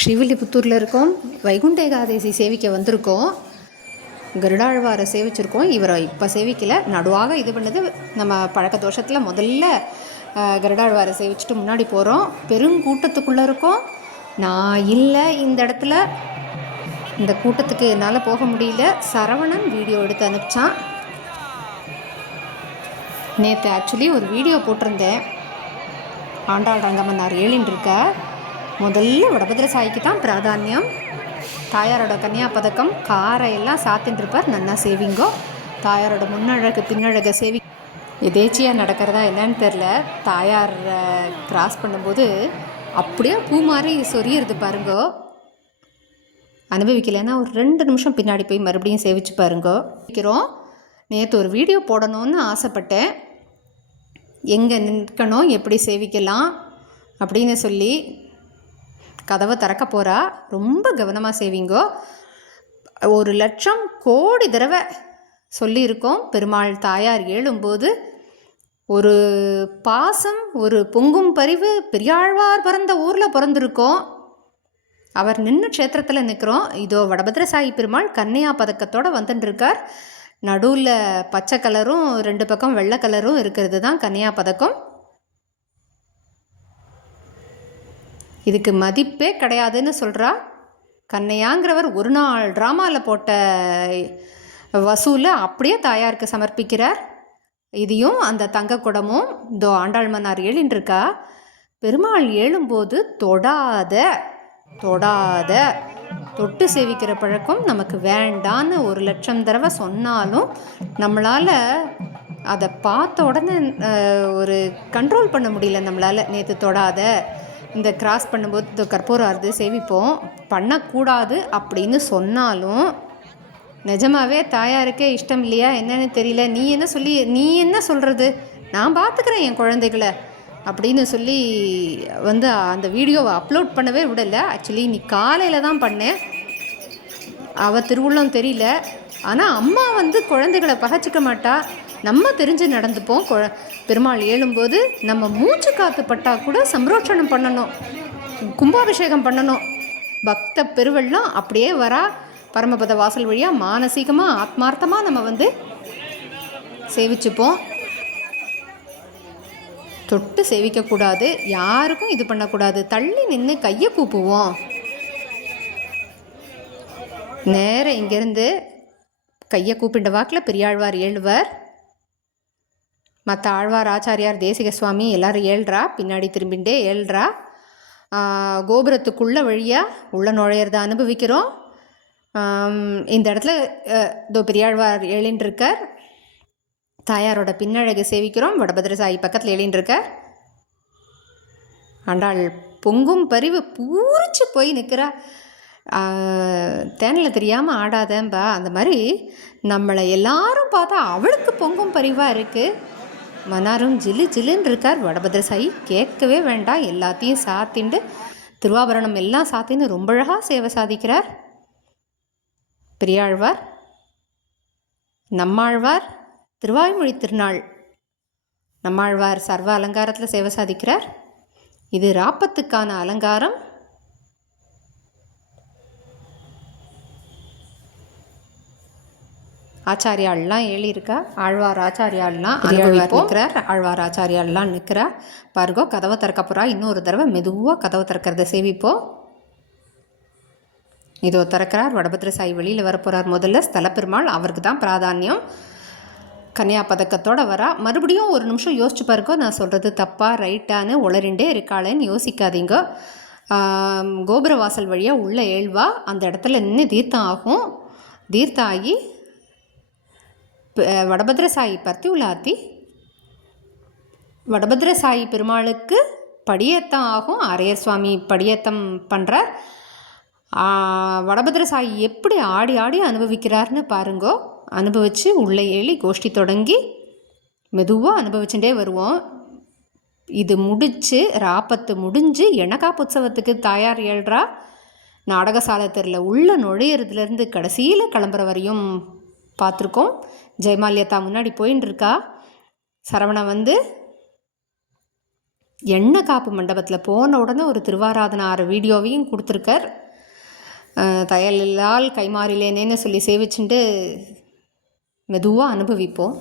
ஸ்ரீவில்லிபுத்தூரில் இருக்கோம். வைகுண்ட ஏகாதசி சேவிக்க வந்திருக்கோம். கருடாழ்வாரை சேவிச்சிருக்கோம். இவரை இப்போ சேவிக்கலை, நடுவாக இது பண்ணது நம்ம பழக்க தோஷத்தில் முதல்ல கருடாழ்வாரை சேவிச்சுட்டு முன்னாடி போகிறோம். பெருங்கூட்டத்துக்குள்ளே இருக்கோம். நான் இல்லை இந்த இடத்துல. இந்த கூட்டத்துக்கு என்னால் போக முடியல. சரவணன் வீடியோ எடுத்து அனுப்பிச்சான். நேற்று ஆக்சுவலி ஒரு வீடியோ போட்டிருந்தேன். ஆண்டாள் ரங்கமன்னார் ஏழின்னு இருக்க. முதல்ல வடபத்திர சாய்க்கு தான் பிராதானியம். தாயாரோட கன்னியா பதக்கம் காரை எல்லாம் சாத்தின்னு இருப்பார். நன்னா சேவிங்கோ. தாயாரோட முன்னழகு பின்னழகை சேவி எதேச்சியாக நடக்கிறதா என்னன்னு தெரில. தாயார் கிராஸ் பண்ணும்போது அப்படியே பூ மாதிரி சொரியறது பாருங்கோ. அனுபவிக்கலைன்னா ஒரு 2 நிமிஷம் பின்னாடி போய் மறுபடியும் சேவிச்சு பாருங்கோ. வைக்கிறோம். நேற்று ஒரு வீடியோ போடணும்னு ஆசைப்பட்டேன். எங்கே நிற்கணும், எப்படி சேவிக்கலாம் அப்படின்னு சொல்லி. கதவை திறக்க போகிறா. ரொம்ப கவனமாக சேவிங்கோ. 1,00,000 கோடி தடவை சொல்லியிருக்கோம். பெருமாள் தாயார் ஏழும்போது ஒரு பாசம், ஒரு பொங்கும் பரிவு. பெரியாழ்வார் பிறந்த ஊரில் பிறந்திருக்கோம். அவர் நின்று க்ஷேத்திரத்தில் நிற்கிறோம். இதோ வடபத்திர சாயி பெருமாள் கன்னியா பதக்கத்தோடு வந்துட்டுருக்கார். நடுவில் பச்சை கலரும் 2 பக்கம் வெள்ளை கலரும் இருக்கிறது தான் கன்னியா பதக்கம். இதுக்கு மதிப்பே கிடையாதுன்னு சொல்கிறா. கண்ணையாங்கிறவர் ஒரு நாள் ட்ராமாவில் போட்ட வசூலை அப்படியே தாயாருக்கு சமர்ப்பிக்கிறார். இதையும் அந்த தங்க குடமும் இதோ ஆண்டாள் மன்னார் ஏழின்றிருக்கா. பெருமாள் ஏழும்போது தொடாத தொட்டு சேவிக்கிற பழக்கம் நமக்கு வேண்டான்னு 1,00,000 தடவை சொன்னாலும் நம்மளால் அதை பார்த்த உடனே ஒரு கண்ட்ரோல் பண்ண முடியல நம்மளால். நேற்று தொடாத, இந்த கிராஸ் பண்ணும்போது இந்த கற்பூரார்து சேவிப்போம், பண்ணக்கூடாது அப்படின்னு சொன்னாலும் நிஜமாகவே தாயாருக்கே இஷ்டம் இல்லையா என்னன்னு தெரியல. நீ என்ன சொல்கிறது, நான் பார்த்துக்கிறேன் என் குழந்தைகளை அப்படின்னு சொல்லி அந்த வீடியோவை அப்லோட் பண்ணவே விடலை. ஆக்சுவலி நீ காலையில் தான் பண்ணேன். அவள் திருவுள்ளம் தெரியல. ஆனால் அம்மா குழந்தைகளை பகைச்சிக்க மாட்டா. நம்ம தெரிஞ்சு நடந்துப்போம். பெருமாள் ஏழும்போது நம்ம மூச்சு காற்று பட்டால் கூட சம்ரோட்சணம் பண்ணணும், கும்பாபிஷேகம் பண்ணணும். பக்த பெருவெள்ளம் அப்படியே வரா. பரமபத வாசல் வழியாக மானசீகமாக ஆத்மார்த்தமாக நம்ம சேவிச்சுப்போம். தொட்டு சேவிக்கக்கூடாது, யாருக்கும் இது பண்ணக்கூடாது. தள்ளி நின்று கையை கூப்புவோம். நேரம் இங்கேருந்து கையை கூப்பிட்ட வாக்கில் பெரியாழ்வார் ஏழுவர். மற்ற ஆழ்வார் ஆச்சாரியார் தேசிக சுவாமி எல்லோரும் ஏழ்றா. பின்னாடி திரும்பிண்டே ஏழ்றா. கோபுரத்துக்குள்ள வழியாக உள்ள நுழையிறத அனுபவிக்கிறோம். இந்த இடத்துல இதோ பெரியாழ்வார் ஏழின்றிருக்கார். தாயாரோட பின்னழகை சேவிக்கிறோம். வடபத்திர சாயி பக்கத்தில் ஏழின்றிருக்கார். ஆண்டாள் பொங்கும் பரிவு பூரிச்சு போய் நிற்கிறா. தேனில் தெரியாமல் ஆடாதேன்பா. அந்த மாதிரி நம்மளை எல்லாரும் பார்த்தா அவளுக்கு பொங்கும் பரிவாக இருக்குது. மன்னாரும் ஜில்லுன்னு இருக்கார். வடபத்திர சாயி கேட்கவே வேண்டாம். எல்லாத்தையும் சாத்திண்டு திருவாபரணம் எல்லாம் சாத்தின்னு ரொம்ப அழகாக சேவை சாதிக்கிறார். பெரியாழ்வார், நம்மாழ்வார் திருவாய்மொழி திருநாள். நம்மாழ்வார் சர்வ அலங்காரத்தில் சேவை சாதிக்கிறார். இது ராப்பத்துக்கான அலங்காரம். ஆச்சாரியாள்லாம் ஏழியிருக்கா. ஆழ்வார் ஆச்சாரியாள்லாம் நிற்கிறார். ஆழ்வார் ஆச்சாரியாள்லாம் நிற்கிறா. பாருங்கோ, கதவை திறக்க போகிறா. இன்னொரு தடவை மெதுவாக கதவை திறக்கிறத சேவிப்போம். இதோ திறக்கிறார். வடபத்திர சாயி வெளியில் வரப்போகிறார். முதல்ல ஸ்தல பெருமாள், அவருக்கு தான் பிராதானியம். கன்னியா பதக்கத்தோடு வரா. மறுபடியும் ஒரு நிமிஷம் யோசிச்சு பாருங்கோ. நான் சொல்கிறது தப்பாக ரைட்டானு உளறிண்டே இருக்காளேன்னு யோசிக்காதீங்க. கோபுர வாசல் வழியாக உள்ள ஏழ்வா. அந்த இடத்துல நின்று தீர்த்தம் ஆகும். தீர்த்தம் ஆகி வடபத்திர சாயி பருத்தி உள்ளாத்தி வடபத்திர சாயி பெருமாளுக்கு படியேத்தம் ஆகும். ஆரையர் சுவாமி படியேத்தம் பண்ணுறார். வடபத்திர சாயி எப்படி ஆடி ஆடி அனுபவிக்கிறார்னு பாருங்கோ. அனுபவித்து உள்ளே ஏழி கோஷ்டி தொடங்கி மெதுவாக அனுபவிச்சுட்டே வருவோம். இது முடித்து ராப்பத்து முடிஞ்சு எண்ணக்காப்பு உற்சவத்துக்கு தாயார் ஏழ்றா. நாடகசாலை தெருவில் உள்ள நுழையிறதுலேருந்து கடைசியில் கிளம்புற வரையும் பார்த்துருக்கோம். ஜெயமால்யத்தா முன்னாடி போயின்னு இருக்கா. சரவணன் எண்ணெய் காப்பு மண்டபத்தில் போன உடனே ஒரு திருவாராதனை ஆற வீடியோவையும் கொடுத்துருக்கார். தையலால் கைமாறிலேனேன்னு சொல்லி சேவிச்சுட்டு மெதுவாக அனுபவிப்போம்.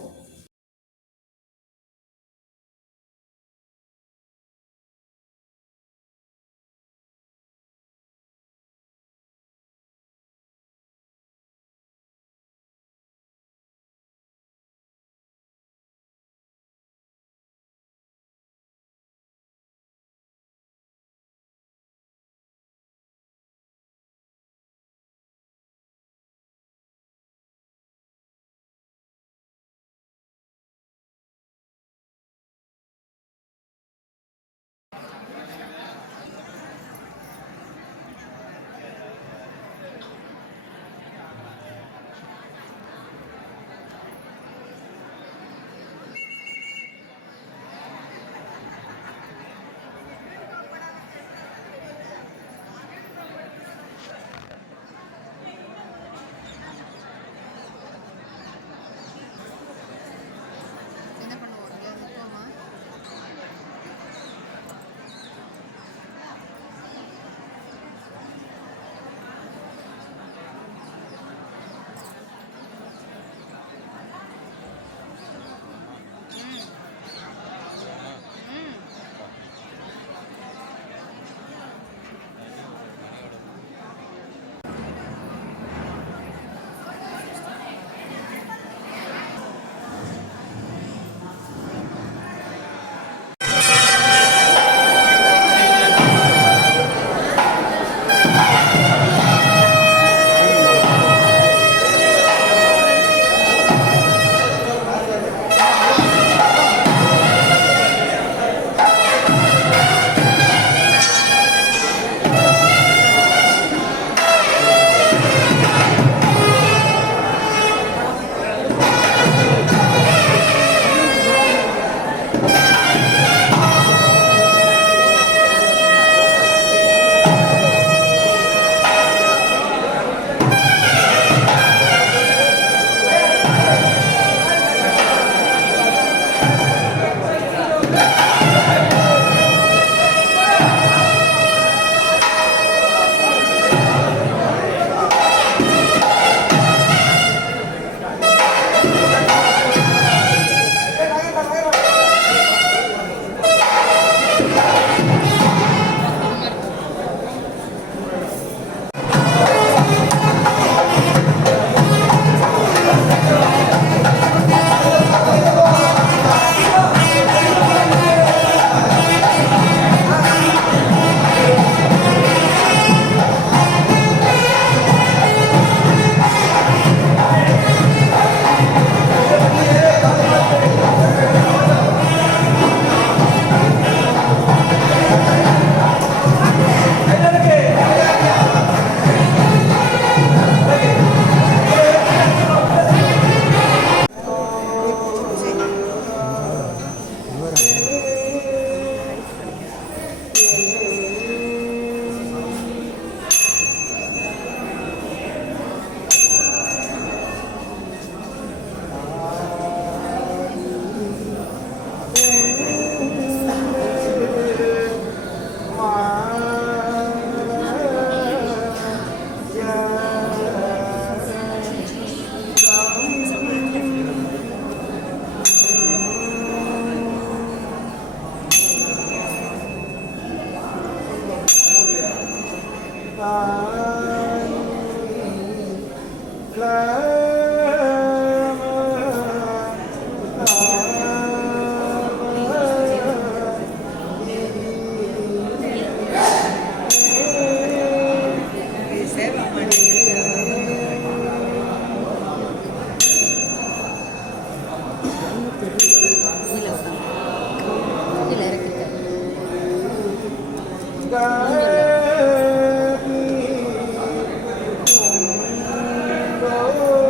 Go.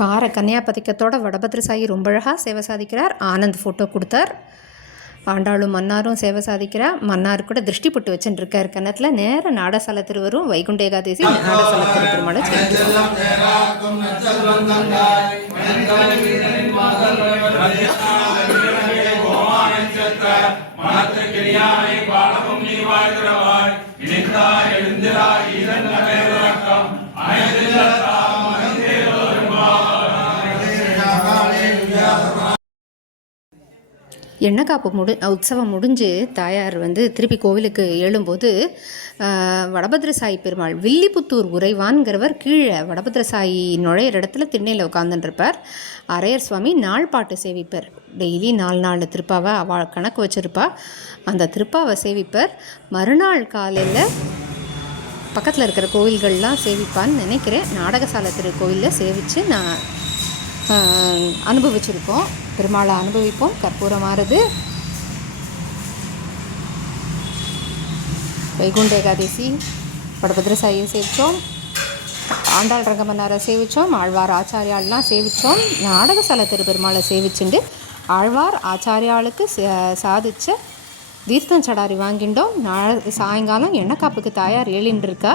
கார கன்னியாபதிக்கத்தோட வடபத்ரசாயி ரொம்ப அழகாக சேவை சாதிக்கிறார். ஆனந்த் ஃபோட்டோ கொடுத்தார். ஆண்டாளும் மன்னாரும் சேவை சாதிக்கிறார். மன்னார் கூட திருஷ்டி போட்டு வச்சுட்டு இருக்கார் கன்னத்தில். நேர நாடசால திருவரும் வைகுண்ட ஏகாதசி நாடசால திருப்பெருமாளை எண்ணெய்காப்பு உற்சவம் முடிஞ்சு தாயார் திருப்பி கோவிலுக்கு எழும்போது வடபத்ரசாயி பெருமாள் வில்லிபுத்தூர் உறைவான்கிறவர் கீழே வடபத்ரசாயி நுழையிற இடத்துல திண்ணையில் உட்காந்துருப்பார். அரையர் சுவாமி நாள் பாட்டு சேவிப்பார். டெய்லி 4 திருப்பாவை அவள் கணக்கு வச்சுருப்பா. அந்த திருப்பாவை சேவிப்பார். மறுநாள் காலையில் பக்கத்தில் இருக்கிற கோவில்கள்லாம் சேவிப்பான்னு நினைக்கிறேன். நாடகசாலை திருக்கோவிலில் சேவித்து நான் அனுபவிச்சிருக்கோம். பெருமாளை அனுபவிப்போம். கற்பூரமாறுது. வைகுண்ட ஏகாதசி வடபத்ரசாயியை சேவித்தோம். ஆண்டாள் ரங்கமன்னாரை சேவித்தோம். ஆழ்வார் ஆச்சாரியாலெலாம் சேவித்தோம். நாடகசாலை திருப்பெருமாளை சேவிச்சுண்டு ஆழ்வார் ஆச்சாரியாளுக்கு சாதித்த தீர்த்தம் சடாரி வாங்கிட்டோம். சாயங்காலம் எண்ணெய்காப்புக்கு தாயார் ஏழின்றிருக்கா.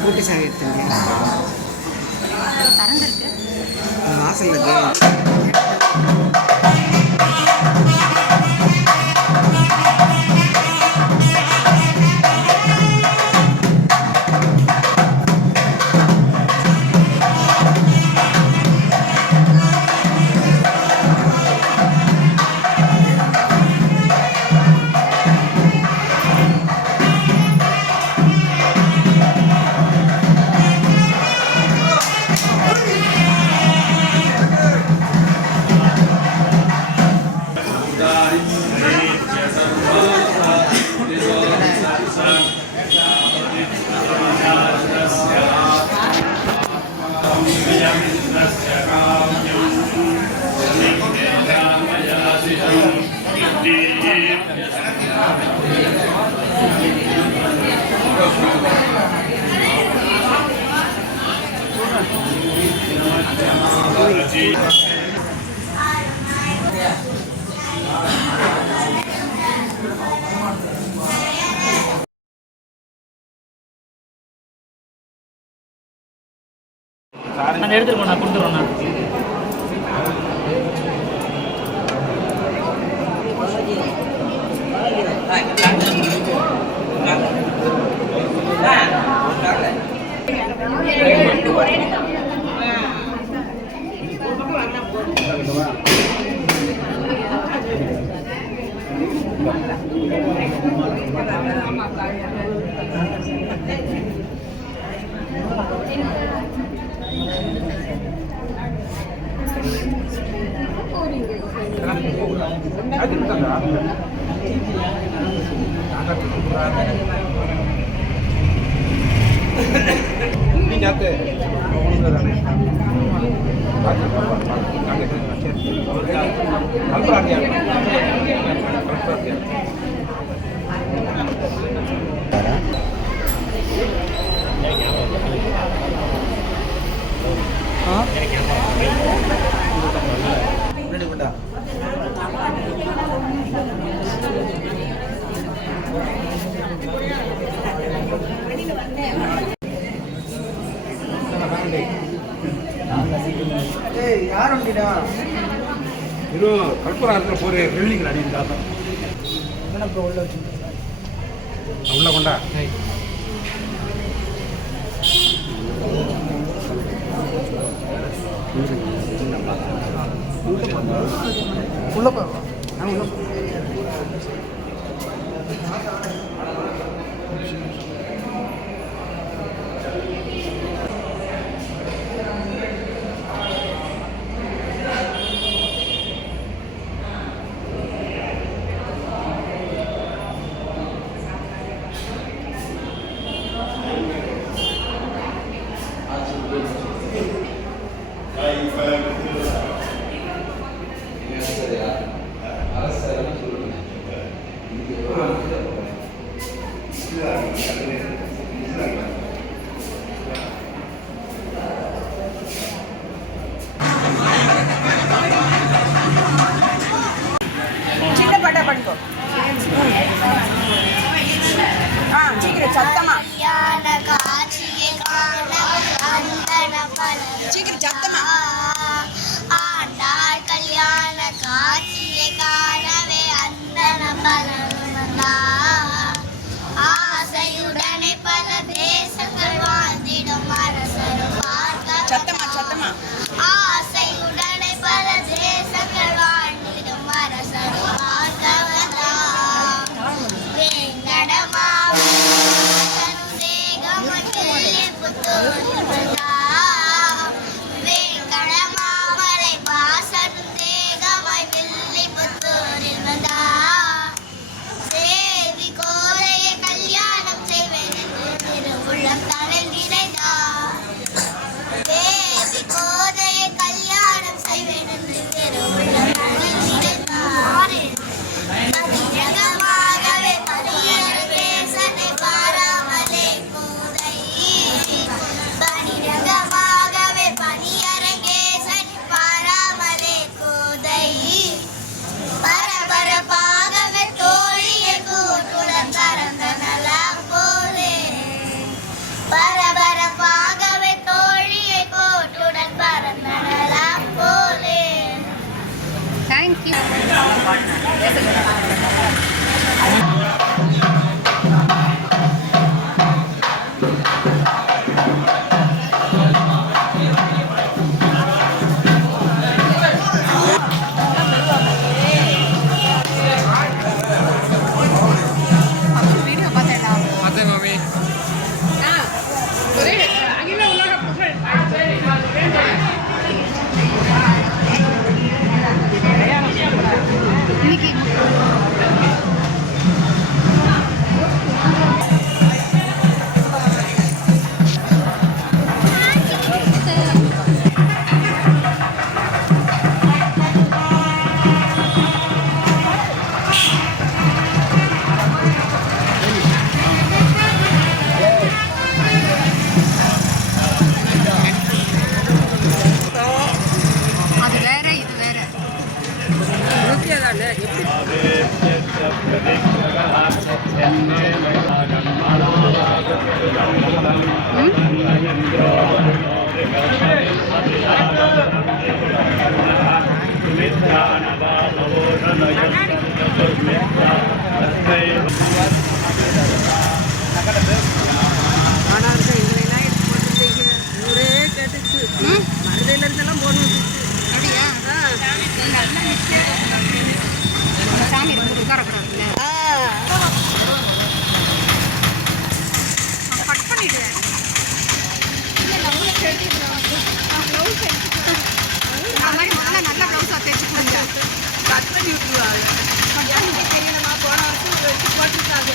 கூட்டி சாகிட்டு வாசல் நான் எடுத்துருக்கோம். நான் கொடுத்துருவோண்ணா. हाँ முன்னாடி கொண்டா. ஏய் யார் வண்டிடா? இது கற்பூரத்தில் போகிற ரெல்லிங்கள் அடிக்கிறாங்க. இப்போ உள்ள வச்சு உள்ள கொண்டா. உள்ள போய் சின்ன பாட்டா பண்ணிக்கோ. சீக்கிரம் சத்தமா சீக்கிரம் சத்தமா. ஆண்டாள் கல்யாண காட்சியை காணவே அந்தன பலனுமந்தா ஆசையுடனே பல தேசங்கள் வாழ்ந்திடும் அரசரும் சத்தமா சத்தமா. ஆசையுடனே பல தேசங்கள் வாழ்ந்திடும் அரசரும் பார்க்கவதா வேங்கடமாவும் புத்தூரிமந்தா வேங்கடமாமலை பாசனும் தேகமாய் வில்லி புத்தூரிமந்தா தேவி கோதையை கல்யாணம் செய்வேன் என்று திருவுள்ளம் தனில் நினைத்தார் தேவி கோதையை கல்யாணம் செய்வேன் என்று திருவுள்ளம் தனில் நினைத்தார் பதிரகமாகவே பரியர் பேசனை பாராமலே கோதை பதிரகமாகவே பனியரங்கேசன் பாராமலே கோதை பரபரப்பாகவே தோழிய கூட்டுடன் பறந்த நலம் போலே பரபரப்பாகவே தோழியை கூட்டுடன் பறந்த நலம் போலே. தேங்க்யூ. பார்த்தேன் மாமி. இன்னைக்கு அது வேற இது வேற. அப்படியா? சாமி இருந்து உட்காரக்கூடாதுல்ல. கட் பண்ணிடுவேன். அது மாதிரி முதல்ல நல்ல ப்ளவுஸாக தைச்சு கொடுங்க. கட் பண்ணி விட்டுருவாங்க. போன வருஷம் போட்டுருக்காங்க.